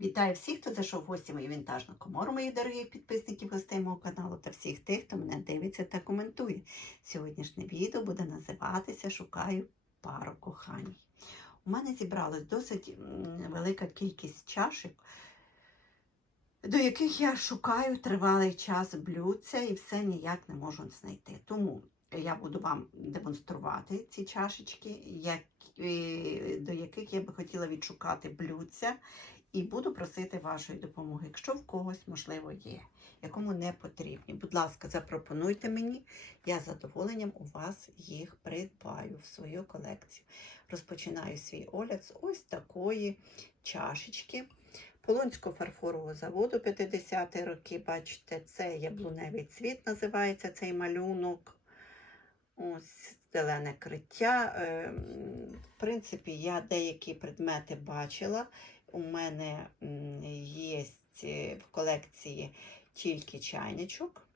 Вітаю всіх, хто зайшов в гості мою вінтажну комору, моїх дорогих підписників гостей мого каналу та всіх тих, хто мене дивиться та коментує. Сьогоднішнє відео буде називатися Шукаю пару кохань. У мене зібралась досить велика кількість чашок, до яких я шукаю тривалий час блюдця і все ніяк не можу знайти. Тому я буду вам демонструвати ці чашечки, як, е, до яких я би хотіла відшукати блюдця. І буду просити вашої допомоги, якщо в когось, можливо, є, якому не потрібні. Будь ласка, запропонуйте мені, я з задоволенням у вас їх придбаю в свою колекцію. Розпочинаю свій огляд з ось такої чашечки. Полонського фарфорового заводу 50-ті роки, бачите, це яблуневий цвіт, називається цей малюнок. Ось зелене криття. Ем, В принципі, я деякі предмети бачила. У мене є в колекції тільки чайничок.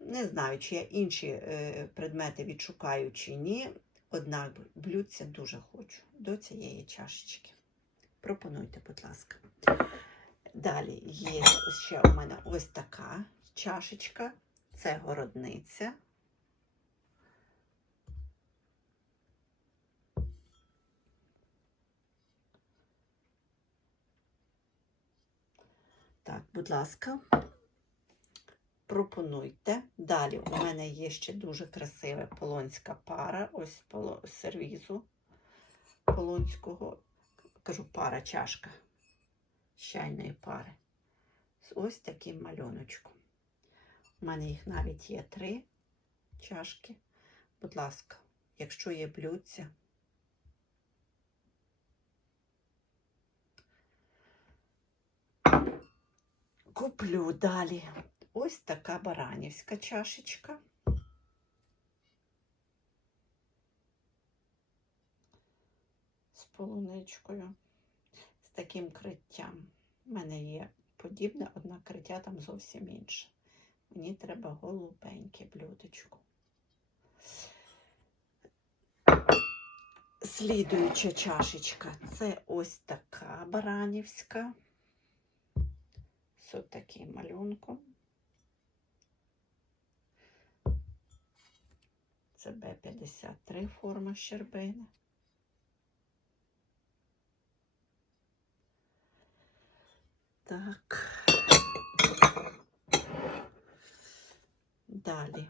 Не знаю, чи я інші е, предмети відшукаю чи ні. Однак блюдця дуже хочу до цієї чашечки. Пропонуйте, будь ласка. Далі є ще у мене ось така чашечка. Це городниця. Так, будь ласка, пропонуйте. Далі у мене є ще дуже красива полонська пара, ось поло- сервізу полонського. Кажу, пара чашка з чайної пари. З ось таким малюночком. У мене їх навіть є три чашки. Будь ласка, якщо є блюдця, куплю далі. Ось така баранівська чашечка. З полуничкою, з таким криттям. У мене є подібне, однак криття там зовсім інше. Мені треба голубеньке блюдечко. Слідуюча чашечка це ось така баранівська з таким малюнком. Це Б-53 форма щербини. Так. Далі.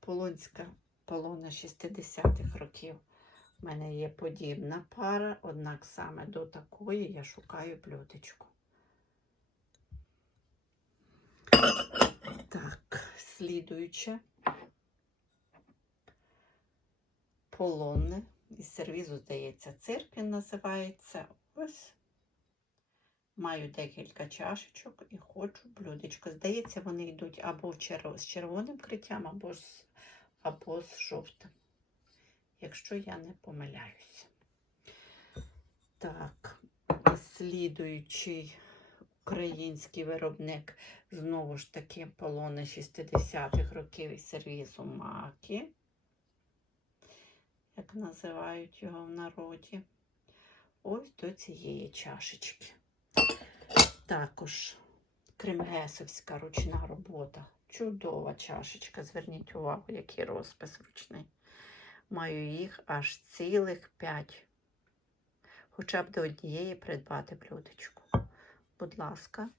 Полонська полона 60-х років. У мене є подібна пара, однак саме до такої я шукаю блюдечко. Так, слідуюче. Полонне. Із сервізу, здається, циркін називається. Ось. Маю декілька чашечок і хочу блюдечко. Здається, вони йдуть або з червоним криттям, або з, або з жовтим. Якщо я не помиляюся. Так, слідуючий український виробник знову ж таки полони 60-х років із сервізу маки, як називають його в народі. Ось до цієї чашечки. Також кремгесовська ручна робота. Чудова чашечка. Зверніть увагу, який розпис ручний. Маю їх аж цілих п'ять. Хоча б до однієї придбати блюдечку. Будь ласка.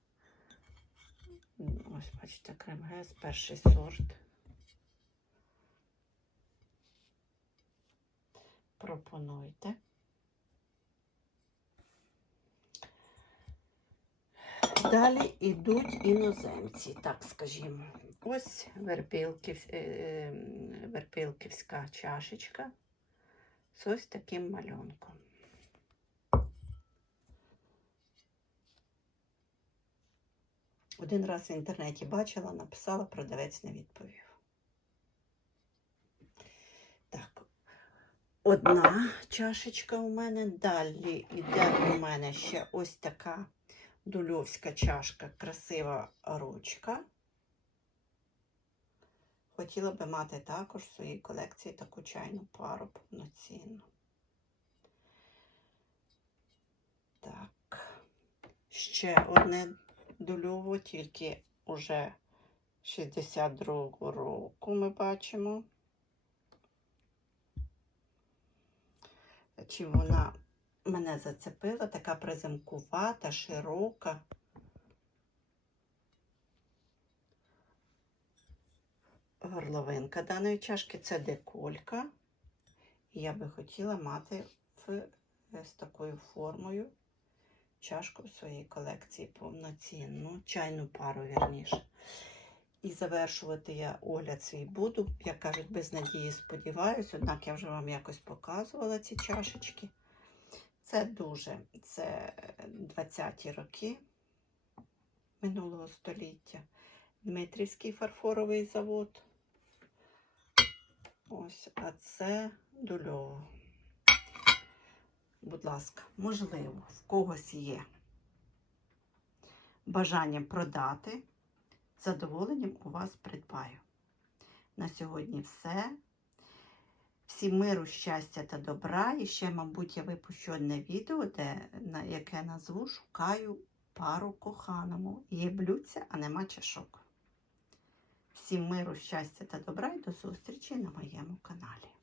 Ось, бачите, кремгес, перший сорт. Пропонуйте. Далі йдуть іноземці, так скажімо. Ось верпілків, е, е, верпілківська чашечка з ось таким малюнком. Один раз в інтернеті бачила, написала, продавець не відповів. Так, одна чашечка у мене. Далі йде у мене ще ось така дульовська чашка, красива ручка. Хотіла би мати також в своїй колекції таку чайну пару повноцінну. Так, ще одне дульово, тільки уже 62-го року ми бачимо. Чим вона мене зацепила, така приземкувата, широка. Горловинка даної чашки це деколька. І я би хотіла мати в, з такою формою чашку в своїй колекції повноцінну, чайну пару, вірніше. І завершувати я огляд свій буду, як кажуть, без надії сподіваюсь, однак я вже вам якось показувала ці чашечки. Це дуже, це 20-ті роки минулого століття. Дмитрівський фарфоровий завод. Ось, а це дульово. Будь ласка, можливо, в когось є бажання продати. Задоволенням у вас придбаю. На сьогодні все. Всім миру, щастя та добра. І ще, мабуть, я випущу одне відео, де, на яке назву Шукаю пару коханому. Є блюдця, а нема чашок. Всім миру, щастя та добра і до зустрічі на моєму каналі.